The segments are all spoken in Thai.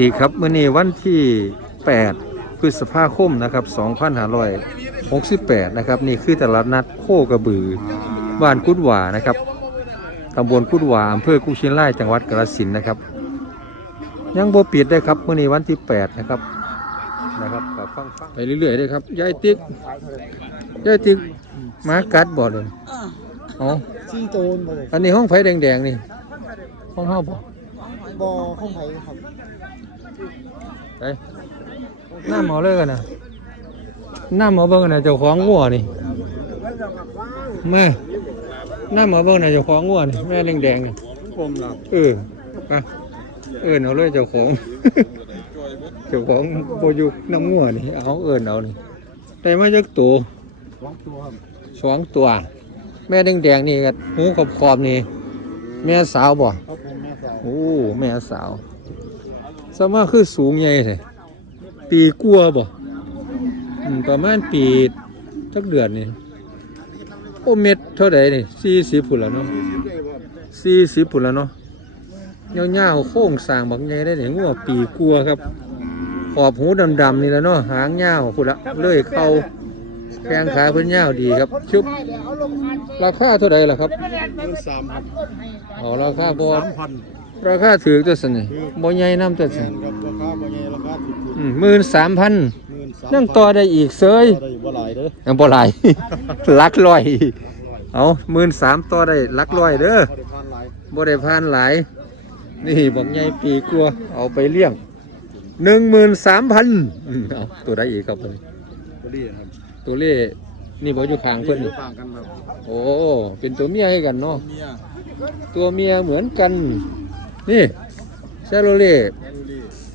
ดีครับมื้อนี้วันที่ 8 พฤษภาคมนะครับ2568 นะครับ นี่คือตลาดนัดโคกระบือ บ้านกุดหวานะครับตำบลกุดหวาอำเภอกุชินไล่จังหวัดกาฬสินธุ์นะครับ ยังบ่ปิดได้ครับมื้อนี้วันที่ 8 นะครับนะครับก็ฟังๆไปเรื่อยๆเลยครับยายติ๊กยายติ๊กหมากัดบ่เลยอ๋อซี่โจนบ่เลยอันนี้ห้องไฟแดงๆนี่ห้องเฮาบ่บ่อข้องไผ่ครับ ไปน้ำหมอเลยกันนะน้ำหมอเบิ่งกันนะเจ้าของงัวนี่มาน้ำหมอเบิ่งนะเจ้าของงัวนี่แม่แดงๆนี่ผมล่ะเออไปเอิ้นเอาเลยเจ้าของ เจ้าของโบอยุกน้ำงัวนี่เอาเอิ้นเอานี่ได้มาจากตัวสองตัวครับสองตัว แม่แดงๆนี่กับหูขอบขอบๆนี่แม่สาวบ่ครับผมแม่สาวโอ้แม่สาว สามารถคือสูงใหญ่เลยปีกลัวาบ่อืมประมาณปีจักเดือนนี่โอ้เม็ดเท่าไหร่นี่สี่สิบพุ่นแล้วเนาะสี่สิบพุ่นแล้วเนาะเงาๆโค้งสร้างบักใหญ่ได้เนี่ยงัวปีกลัวครับ ขอบหูดำๆนี่แหล้วเนาะหางยาวพุ่นละเลยเข้าแข้งขาเพิ่นยาวดีครับ ชุบราคาเท่าไหร่ล่ะครับเงินสามพันเอาราคาบ่สามพัน ราคาถือตัวสนี่บ่ใหญ่น้ำตัวสแม่นครับราคาบ่ใหญ่ราคาถูกหมื่นสามพันๆหมื่นสามยังต่อได้อีกเซยได้บ่หลายเด้อยังบ่หลายหลักร้อย เอาหมื่นสามต่อได้หลักร้อยเด้อบ่ได้พันหลายบ่ได้พานหลาย นี่บอกใหญ่ปีกลัวาเอาไปเลี้ยงหนึ่งหมื่นสามพันเอาตัวได้อีกครับเพิ่นบ่ดีครับตัวเล่นี่บ่อยู่ข้างเพิ่นนี่ต่างกันครับโอ้ เป็นตัวเมียให้กันเนาะเมียตัวเมียเหมือนกัน นี่ชาโลเล่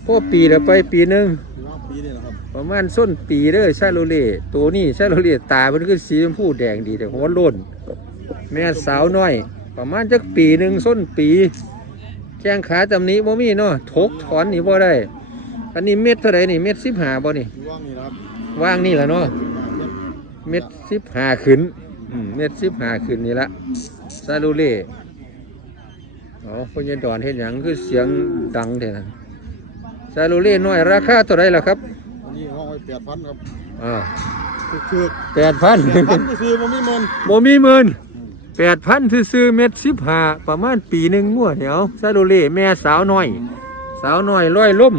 พ่อปีละไปปีหนึงถือว่าปีนี่แหละครับประมาณส้นปีเด้อชาโลเล่ตัวนี้ชาโลเล่ตามันคือสีชมพูแดงดีแต่หัวโล้นแม่สาวน้อย ประมาณจักปีหนึ่งส้นปีแข้งขาตำนี้บ่มีเนาะทกถอนนี่บ่ได้ อันนี้เม็ดเท่าไหร่นี่เม็ดสิบหาบ่นี่ว่านี่นะครับว่างนี่แหละเนาะเม็ดสิบหาขึ้นเม็ดสิบหาขึ้นนี่ละซาโลเล่ อ๋อคนยันดอนเห็นหยังคือเสียงดังแท้นะซาโลเล่น้อยราคาเท่าไหร่ล่ะครับอันนี้ห้องไว้8,000ครับอ่าคือแปดพัน8,000ก็คือบ่มีเงินบ่มีหมื่นแปดพันซื้อๆเม็ดสิบห้าประมาณปีหนึ่งมั่วเหนียวซาโดเล่แม่สาวน้อย สาวน้อยร้อยล่ม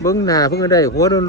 เบิ้งหน้าเพิ่งได้หัวโดน